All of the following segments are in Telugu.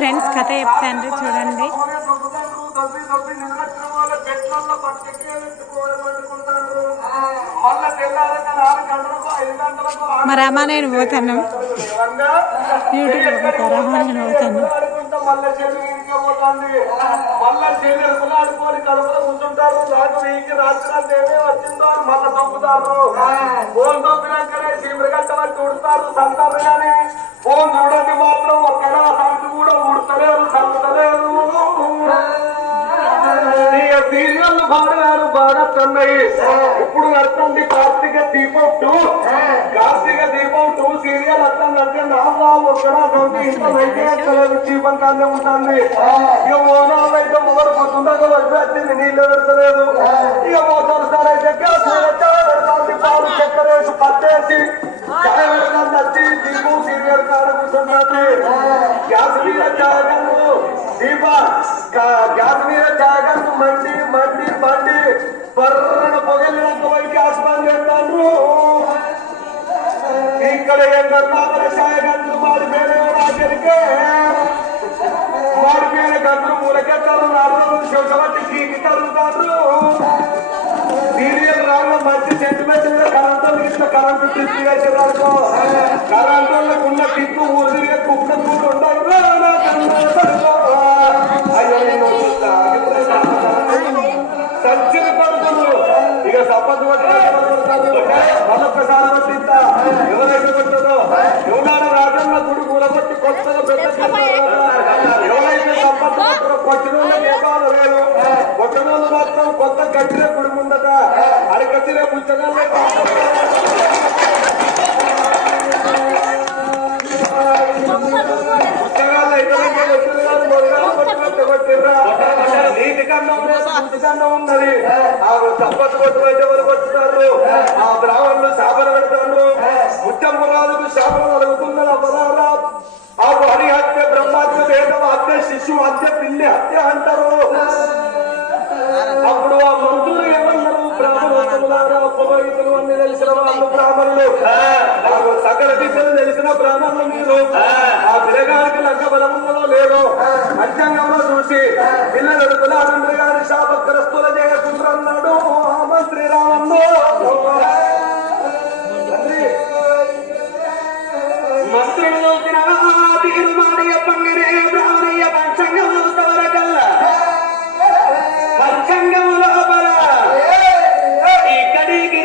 ఫ్రెండ్స్ కథ చెప్తాను చూడండి. మా రమా నేను పోతాను, యూట్యూబ్ రమా నేను పోతాను. ఫోన్ చూడండి మాత్రం ఒక్కడ సాటి కూడా ఉడతలేరు చదువుతలేరు. సీరియల్ బాగా బాగా తన్నాయి. ఇప్పుడు నడుతుంది కార్తీక దీపం 2. కార్తీక దీపం 2 సీరియల్ వస్తుందంటే నాగా ఒక్కడ ఇంత వెంకయ్య దీపం కానే ఉంటుంది. ఇక మోనాలు అయితే మొదలు పొద్దుందాక వచ్చింది, నీళ్ళు పెడతలేదు. ఇక మోటార్ సార్ అయితే గ్యాస్ పెడుతుంది, పాలు చక్కెర వేసి పట్టేసి చాయ్ పెడతాను వచ్చి దీపం సీరియల్ కాడ కూర్చున్నది. గ్యాస్ మీద చాయగలను దీప గ్యాస్ మీద చాయగలను మండి మండి మండి బర్రను పొగలినంత పోయి గ్యాస్ బంద్ చేస్తాను. ఇక్కడ ఏంటన్నా చాయగంటలు మాడిపోయిన ఆఖరికే మాడిపోయిన గంటలు మూలకెట్టారు, 4 రోజులు శోషబట్టి గీకి తరుగుతారు. సీరియల్ రాగా మంచి సెంటిమెంట్ మీద కరెంటు తిప్పి వేసేదానికో కరెంటు ఉన్న తిప్పు ఊరు తిరిగే కుక్క కూడా ఉండదు. సంచిని పడుతున్నారు. ఇక సంపద మరొకసారి పట్టిస్తా. ఎవరైతే పట్టదో ఎవరైనా రాజన్న గుడి కూలబట్టి కొత్తగా ఎవరైతే సంపద కొట్టిన ఏ బాధ లేదు. కొట్టిన మాత్రం కొత్త కట్టిన గుడి ముందట అడిగట్టిన పుస్తకాలు పుస్తకాలు అయితే నీటి కన్నా ఉన్నది. ఆ సంపద కొట్టు అయితే వాళ్ళు కొట్టుతారు. ఆ బ్రాహ్మణులు శాపలు పెడతారు. ముట్టమ్మ రాజుకు శాపలు కలుగుతున్నది. అపరాధ ఆ హరి హత్య, బ్రహ్మహత్య, వేదవ హత్య, శిశు హత్య, పిల్లి హత్య అంటారు. అప్పుడు ఆ మంత్రులు ఏమన్నారు? బ్రాహ్మణులారా, పురోహితులు అన్ని తెలిసిన వాళ్ళు బ్రాహ్మణులు, సకల దిశలు తెలిసిన బ్రాహ్మణులు మీరు ఆ పిల్లగారికి లంక బలం ఉన్నదో లేదో పంచాంగంలో చూసి పిల్లలు తండ్రి గారి శాపగ్రస్తుల చేయకుండా అన్నాడు ఆ మంత్రి రామన్ను. మంత్రులు చూసిన తీరు మాడియ పంగనే బ్రాహ్మణయ్య పంచాంగం చూస్తవరకల్లా పంచాంగం లోపల ఇక్కడికి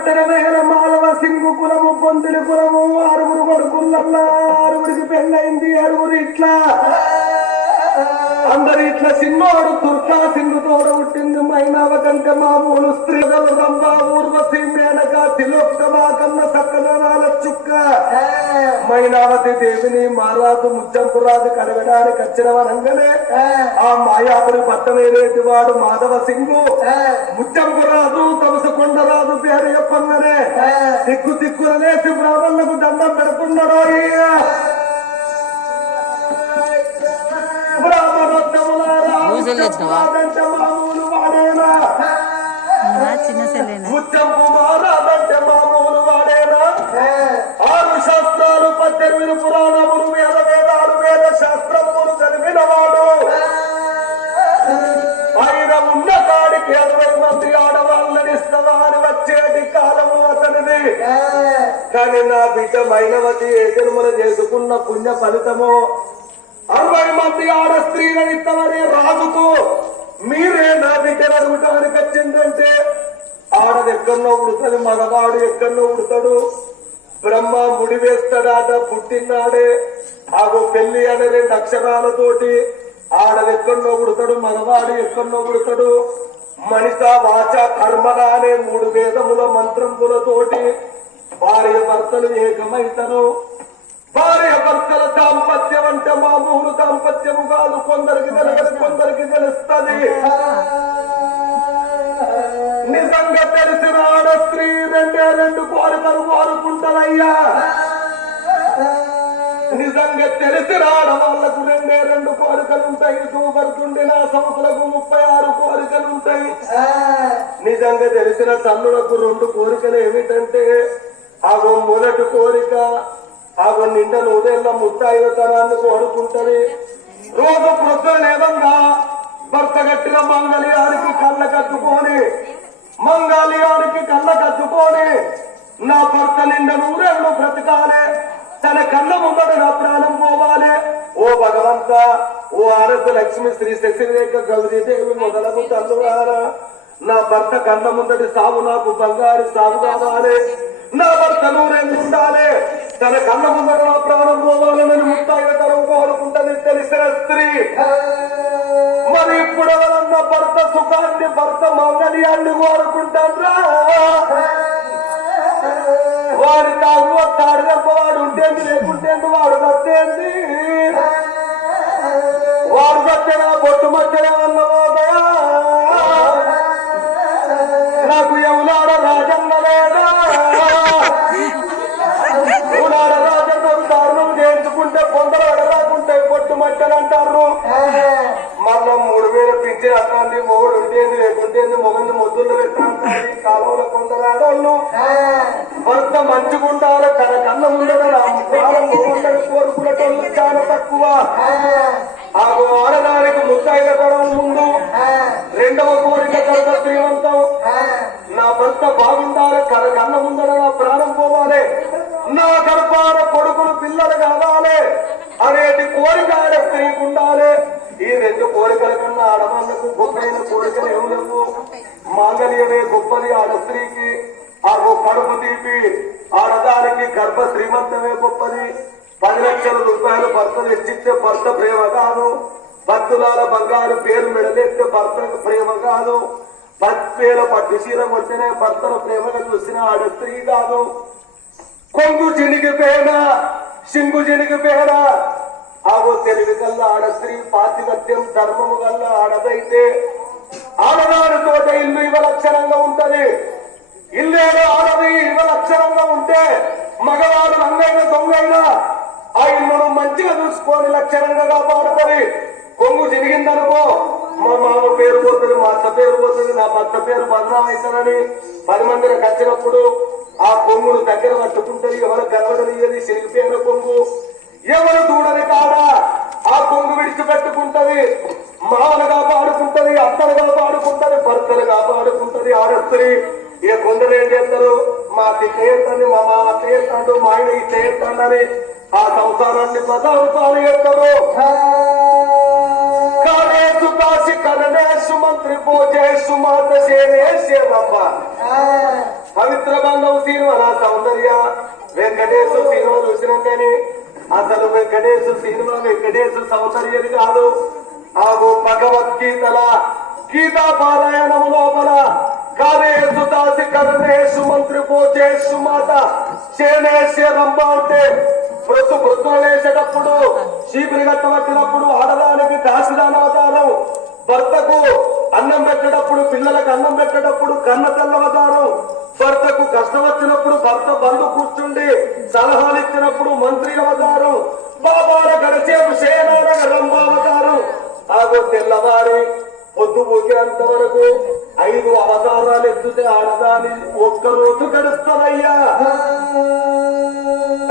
పట్టణమైన మాధవ సింగు కులము పొందిలి కులము 6 కొడుకులల్లా 6 పెళ్ళైంది 6 ఇట్లా అందరు ఇట్లా సిన్నోడు దుర్గా సింగు తోడ పుట్టింది మైనావ కంట మామూలు స్త్రీలు రంభ ఊర్వశి మేనక తిలోత్తమా కన్న సక్కదనాల చుక్క మైనావతి దేవిని మారాజు ముచ్చంపురాజు కడగడానికి వచ్చిన వనంగానే ఆ మాయాపురి పట్టణేటి వాడు మాధవ సింగు ముచ్చంపురాజు తమసకొండరాజు పేరు చెప్పంగానే దిక్కు దిక్కులనేసి బ్రాహ్మణులకు దండం పెడుతున్నాడు మామూలు వాడేనా చిన్న సెల్లేనా ముచ్చంపు మారాదంటే మామూలు వాడేనా 6 శాస్త్రాలు 18 పురాణములు వేద శాస్త్రములు చదివిన వాడు ఆయన ఉన్న కాడికి 60 మంది ఆడవాళ్ళని ఇస్తావా అని వచ్చేటి కాలము అతనిది కానీ నా బిడ్డ మైనవతి ఏ జన్మల చేసుకున్న పుణ్య ఫలితము 60 మంది ఆడ స్త్రీలను ఇస్తామని రాజుకు మీరే నా బిడ్డను అడుగుతానికి వచ్చిందంటే ఆడది ఎక్కడో ఉడుతుంది మగవాడు ఎక్కడో ఉడతాడు బ్రహ్మ ముడి వేస్తాడాట పుట్టినాడే ఆగో పెళ్లి అనే 2 అక్షరాలతోటి ఆడది ఎక్కడో ఉడతాడు మగవాడు ఎక్కడో ఉడతాడు మనిష వాచ కర్మల అనే 3 వేదముల మంత్రములతోటి భార్య భర్తలు ఏకమైతను భార్య భర్తల దాంపత్యం అంటే మామూలు దాంపత్యము కాదు కొందరికి తెలియదు కొందరికి తెలుస్తుంది నిజంగా తెలిసిన ఆడ స్త్రీ 2 కోరికలు కోరుకుంటారయ్యా నిజంగా తెలిసిన ఆడవాళ్లకు 2 కోరికలు ఉంటాయి దూబడుతుండే నా సంస్థలకు 36 కోరికలు ఉంటాయి నిజంగా తెలిసిన తల్లులకు 2 కోరికలు ఏమిటంటే ఆగో మొదటి కోరిక ఆగో నిండా నూరేళ్ల ముత్తాయితనాన్ని కోరుకుంటది రోజు ప్రొద్దున లేదంగా భర్త కట్టిన మంగళయానికి కళ్ళ కట్టుకొని నా భర్త నిండా నూరేళ్లు బ్రతకాలే తన కళ్ళ ముందర నా ప్రాణం పోవాలి ఓ భగవంత ఓ ఆరతి లక్ష్మి శ్రీ శశిరేఖ గౌరీదేవి మొదలగు తల్లువారా నా భర్త కళ్ళ ముందటి సాగు నాకు బంగారు సాగు కావాలి నా భర్త నూరేళ్ళు ఉండాలి తన కళ్ళ ముందర నా ప్రాణం పోవాలని ముత్తాయితనం కోరుకుంటది తెలిసిన స్త్రీ మరి ఇప్పుడు ఎవరన్న భర్త సుఖాన్ని భర్త మంగళ్యాన్ని కోరుకుంటారా వాడి తాగు తాడు తప్ప వాడు ఉంటేంది లేకుంటేంది వాడు సత్తేంది వాడు సత్యనా బొట్టు మధ్యనే ఉన్నమోదయా నాకు ఎవలాడ రాజన్న లేదా ఎవలాడ రాజన్న దారుణం చేయించుకుంటే పొందలు అడగాకుంటే బొట్టు మధ్యలు అంటారు మళ్ళా 3000 పింఛన్ అట్లాంటి మొగుడు ఉంటేంది లేకుంటేంది మొగని మొద్దులు పెట్టాలి కాలంలో కొందరు ఆడవాళ్ళు భర్త మంచిగుండాలి తన కన్న ఉండడం కోరుకునేటోళ్ళు చాలా తక్కువ ఆ ఆడడానికి ముత్తైదడం ముందు 2వ కోరిక కనుక శ్రీమంతం నా భర్త బాగుండాలి తన కన్న ముందర నా ప్రాణం పోవాలి నా గర్భాన కొడుకులు పిల్లలు కావాలి అనేటి కోరిక ఆడ స్త్రీకి ఉండాలి ఈ 2 కోరికల కన్నా ఆడవాళ్లకు గొప్పైన కోరికలు ఏమి లేవు మాంగళ్యమే గొప్పది ఆడ స్త్రీకి ఆ కడుపు తీపి ఆడదానికి గర్భ శ్రీమంతమే గొప్పది 10 లక్షల రూపాయలు భర్తలు హెచ్చిస్తే భర్త ప్రేమ కాదు 10 తులాల బంగారు పేరు మెడలెత్తే భర్తకు ప్రేమ కాదు 10,000 పట్టు చీర కొట్టినే భర్తను ప్రేమగా చూసిన ఆడ స్త్రీ కాదు కొంగు చినిగిపోయినా సింగు చినిగిపోయినా ఆగో తెలివి కల్లా ఆడ స్త్రీ పాతిపత్యం ధర్మము కల్లా ఆడదైతే ఆడదానితోట ఇల్లు ఇవ లక్షణంగా ఉంటది ఇల్లేదో ఆడది ఇవ లక్షణంగా ఉంటే మగవాడు రంగైన దొంగైనా ఆ ఇల్లును మంచిగా చూసుకొని లక్షణంగా కాపాడుతుంది కొంగు జరిగిందనుకో మా మామ పేరు పోతుంది మా అత్త పేరు పోతుంది నా భర్త పేరు బదనాం అవుతానని 10 మందికి వచ్చినప్పుడు ఆ కొంగును దగ్గర పట్టుకుంటది ఎవరు గర్వడలియది సిరిగిపోయిన కొంగు ఎవరు దూడని కాడ ఆ కొంగు విడిచిపెట్టుకుంటది మామలుగా పాడుకుంటది అత్తలుగా పాడుకుంటది భర్తలుగా పాడుకుంటది ఆడస్త్రీ ఇక కొందరు ఏం చేస్తారు మా అత్త చేయొద్దని మా మామ చేయొద్దాడు మా ఆయన ఇది చేయొద్దాడని ఆ సంసారాన్ని 10 రూపాయలు చేస్తారు కాళేశు కాశి కరణేశు మంత్రి పూజేశు మాత సేనేశ పవిత్ర వెంకటేశు సినిమా చూసినాం కానీ అసలు వెంకటేశు సినిమా వెంకటేశు సౌందర్యం కాదు. ఆగు భగవద్గీతల గీతా పారాయణము లోపల కాళేశు దాసి కరణేశు మంత్రి పోచేశు మాత చేనేశే రంభ అంటే బ్రతులు లేచేటప్పుడు చీపిరి కట్టబట్టినప్పుడు ఆడదానికి దాసిదాన అవతారం, భర్తకు అన్నం పెట్టేటప్పుడు పిల్లలకు అన్నం పెట్టేటప్పుడు కన్న తెల్లవతారం, భర్తకు కష్టం వచ్చినప్పుడు భర్త బంధు కూర్చుండి సలహాలు ఇచ్చినప్పుడు మంత్రి అవతారం, బాబాల గడిచేపు సేనారగ రంభావతారం. ఆగో తెల్లవారి పొద్దు ఊకేంత వరకు 5 అవతారాలు ఎత్తుతే ఆడదాని ఒక్కరోజు గడుస్తుందయ్యా.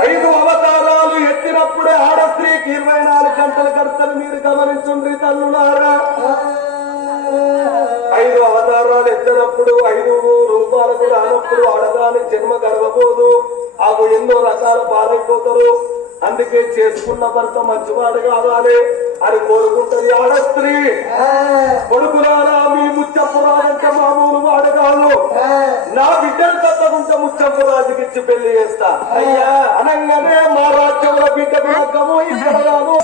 5 అవతారాలు ఎత్తినప్పుడే ఆడ స్త్రీకి 24 గంటలు గడుస్తుంది. మీరు గమనించుండ్రి తల్లులారా. 5 అవతారాలు ఎత్తినప్పుడు 5 రూపాలకు రానప్పుడు ఆడదాని జన్మ గడవబోదు. ఆగు ఎన్నో రకాల పాలైపోతారు. అందుకే చేసుకున్న భర్త మంచివాడు కావాలి అని కోరుకుంటది ఆడ స్త్రీ. కొడుకులారా మీ ముచ్చపురాలంటే మామూలు వాడు కాదు. నా బిడ్డలు తప్పకుంటే ముచ్చపురాజుకి ఇచ్చి పెళ్లి చేస్తా అయ్యా అనగానే మా రాజ్యంలో బిడ్డ భాగము ఇక్కడ కాదు.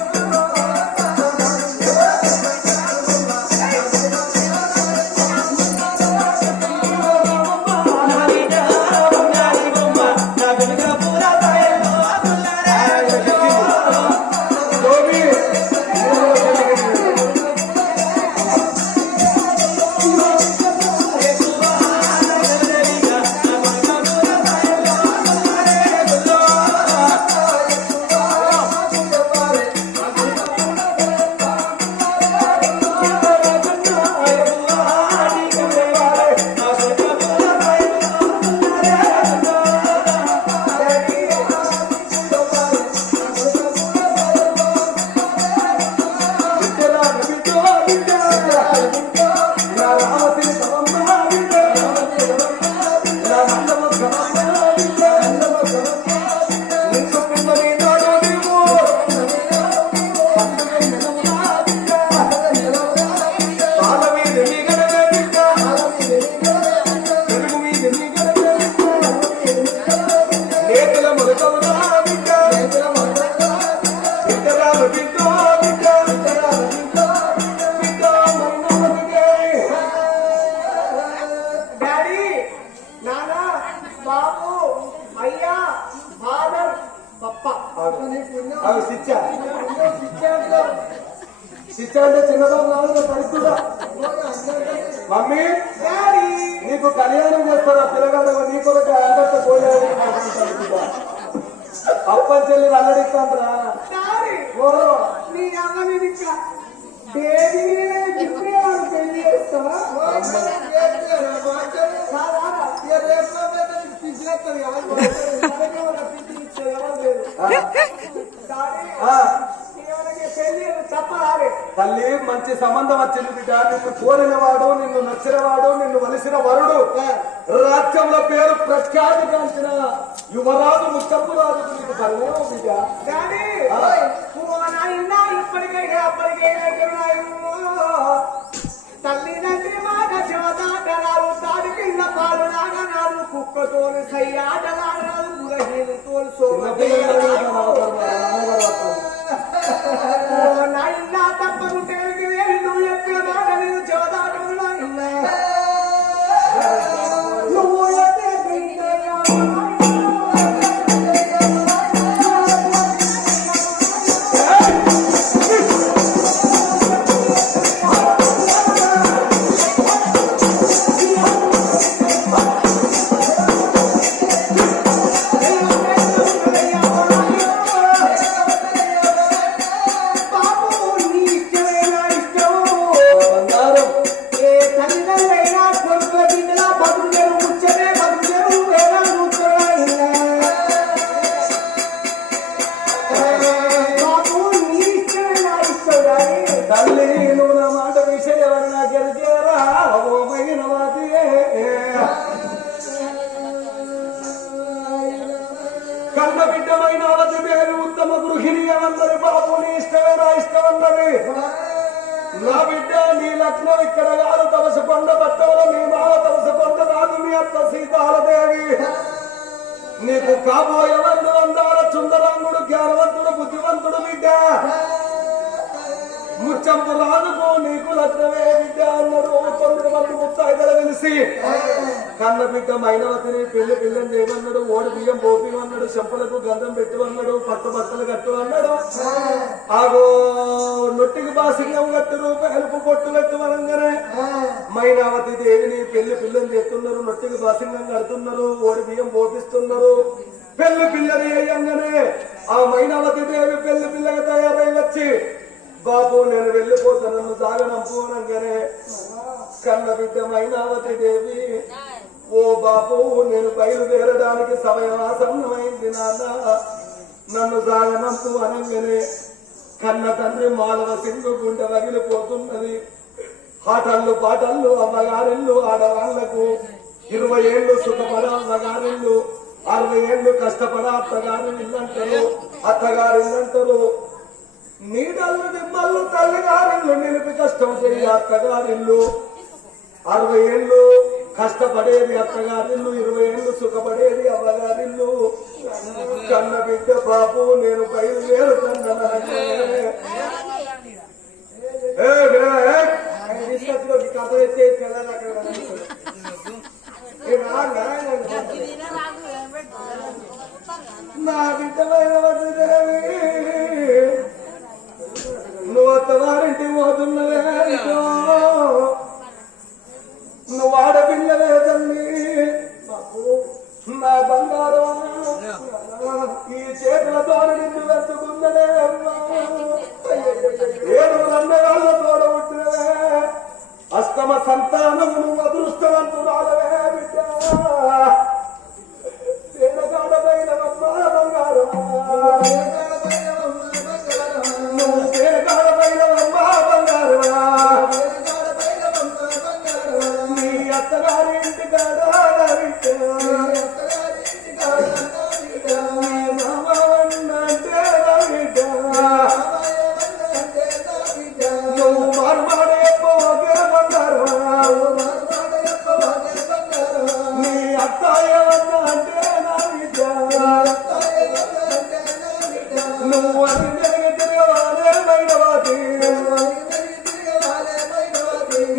మమ్మీ నీకు కళ్యాణం చేస్తారా పిల్లగాడు నీ కొరకు అంత పోయాడు అప్పని చెల్లి అల్లడిస్తాంద్రా తల్లి మంచి సంబంధం వచ్చింది బిడ్డ. నిన్ను కోరినవాడు, నిన్ను నచ్చినవాడు, నిన్ను వలిసిన వరుడు, రాజ్యంలో పేరు ప్రఖ్యాతి కాంచిన యువరాజు ముచ్చప్పురాజు నీకు పరిణయం బిడ్డ. తల్లిదండ్రి మాట శివదాటలాలు తాడి కింద పాలు నాగనాలు కుక్కతోలు సయ్యాటలాడాలు గురహీలతోలు నాయన తప్పకుంటే నువ్వు చెప్పిన మాట నేను శివదాటలు నువ్వు కన్న బిడ్డమైన ఉత్తమ గృహిణి అనందరి బాబుని ఇష్టమన్నది. నా బిడ్డ నీ లగ్నం ఇక్కడ కాదు తమసు కొండ పట్టవలో మీ మామ తమసు కొండ రాదు మీ అత్త సీతాలదేవి నీకు కాబోయే వండు అందాల చుందరాంగుడు జ్ఞానవంతుడు బుద్ధివంతుడు బిడ్డ ముచ్చంపు రాజుకు నీకు లగ్నమే బిడ్డ అన్నాడు 9 మంది ముత్తైదలు కలిసి కన్న బిడ్డ మైనవతిని పిల్లని చేయమన్నాడు ఓడి బియ్యం పోపి అన్నాడు చెంపలకు గంధం పెట్టు అన్నాడు పట్టు బట్టలు కట్టు అన్నాడు ఆగో నొట్టికి బాసింగం కట్టు రూపాయలు పొట్టు కట్టు అనగానే మైనావతి దేవిని పిల్లని చేస్తున్నారు నొట్టికి బాసింగం కడుతున్నారు ఓడి బియ్యం పోపిస్తున్నారు పిల్లని వేయంగానే ఆ మైనావతి దేవి పిల్లగా తయారై వచ్చి బాబు నేను వెళ్ళిపోతాను నన్ను సాగనంపు అనగానే కన్న బిడ్డ మైనావతి దేవి ఓ బాబు నేను బయలుదేరడానికి సమయం ఆసన్నమైంది నాన్న నన్ను సాగనంపు అనగానే కన్న తండ్రి మాలవ సింగు గుండె రగిలిపోతున్నది పాటళ్ళు అమ్మగారిల్లు ఆడవాళ్లకు 20 ఏళ్ళు సుఖపడ అమ్మగారిల్లు 60 ఏళ్ళు కష్టపడ అత్తగారిల్లంటారు అత్తగారిల్లంటారు నీడల్లు దిమ్మల్లు తల్లిగారిల్లు నిలిపి కష్టం చేయ అత్తగారిల్లు 60 ఏళ్ళు కష్టపడేది అత్తగారిల్లు 20 ఏళ్ళు సుఖపడేది అవ్వగారిల్లు కన్న బిడ్డ బాబు నేను బయలుదేరుతున్నా కథ ఎత్తే నా బిడ్డమైన నువ్వు అత్తవారింటి పోతున్నవే నువ్వు ఆడపిల్లవే తల్లి నా బంగారం ఈ చేతులతో నిన్ను వెతుకున్నదే 7 రంగాల్లో తోడబుట్టినవే అష్టమ సంతానం నువ్వు అదృష్టవంతురాలవే బిడ్డ తేనగాడమైన బంగారం నువ్వు తేనగాడమైన బంగారమా నీ అత్తగారి ఇంటి కాడ నువ్వు మార్మాడే పోగే బంగారమా నీ అత్తాయ అంటే నా బిడ్డ నువ్వు అని తిరగవాలే మైనవాది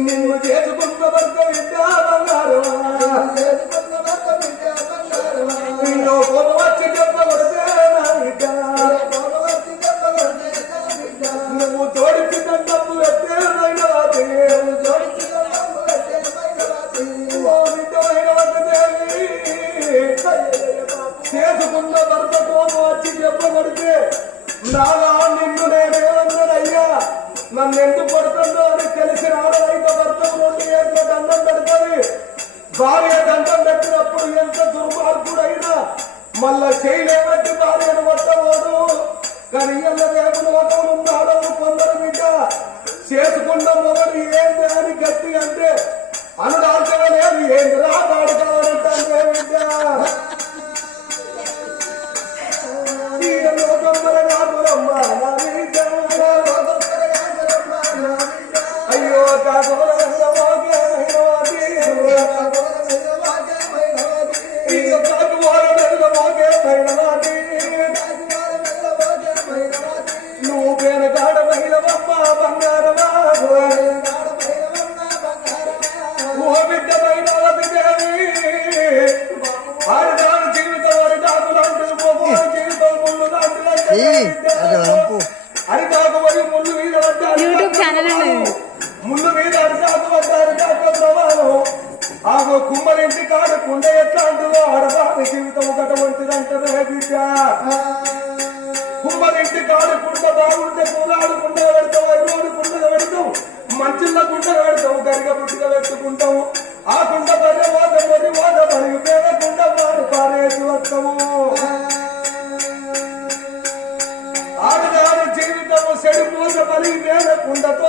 నిన్ను చేసుకున్న భర్త బిడ్డ బంగారమా నిన్ను కోపం వచ్చి చెప్పబడితే నా బిడ్డ నువ్వు జోడించి తప్పు పెట్టే మైనవాది చేసుకున్న భర్త కోపం వచ్చి చెప్పబడితే నాగా నిన్ను నేనేమన్నానయ్యా నన్ను ఎందుకు కొడుతుందో అని తెలిసి రావడానికి భర్త 2 ఏళ్ళ దండం పెడతాది భార్య దండం పెట్టినప్పుడు ఎంత దుర్మార్గుడైనా మళ్ళా చేయలేబట్టి భార్యను కొట్టబోదు కానీ ఇళ్ళ రేపులు ఒకరున్నాడు కొందరు బిడ్డ చేసుకున్న మొదలు ఏంటి అని గట్టి అంటే అనుదాల్చలేదు ఏంటి రా దాడుకోవాలంటే బిడ్డ అయ్యో నువ్వు పేనగాడ మహిళమ్మ బంగారమా ఓ బిడ్డ మైనావతి దేవి ఆడదాని జీవితం అరిదాకు లాంటి జీవితం ముళ్ళు లాంటి అరిదాకు మరి ముళ్ళు మీద యూట్యూబ్ ఛానల్ ముళ్ళు మీద అరిదాకు పడ్డారు ప్రమాణం ఆగో కుమ్మరింటి కాడ కుండ ఎట్లా అంటుందో ఆడదాని జీవితం ఒకటువంటిదంటే బిడ్డ కుమ్మరింటి కాడ కుండ బాగుంటే పూలాడు కుండ పెడతావు 5 కుండలు పెడతావు మంచిళ్ళ కుండ పెడతావు గరిగ బుట్టిగా పెట్టుకుంటావు ఆ కుండ పడే పోత మరియు పేద కుండ వాడు పారేసి వస్తాము ఆడదాని జీవితము చెడిపోత పని వేద కుండతో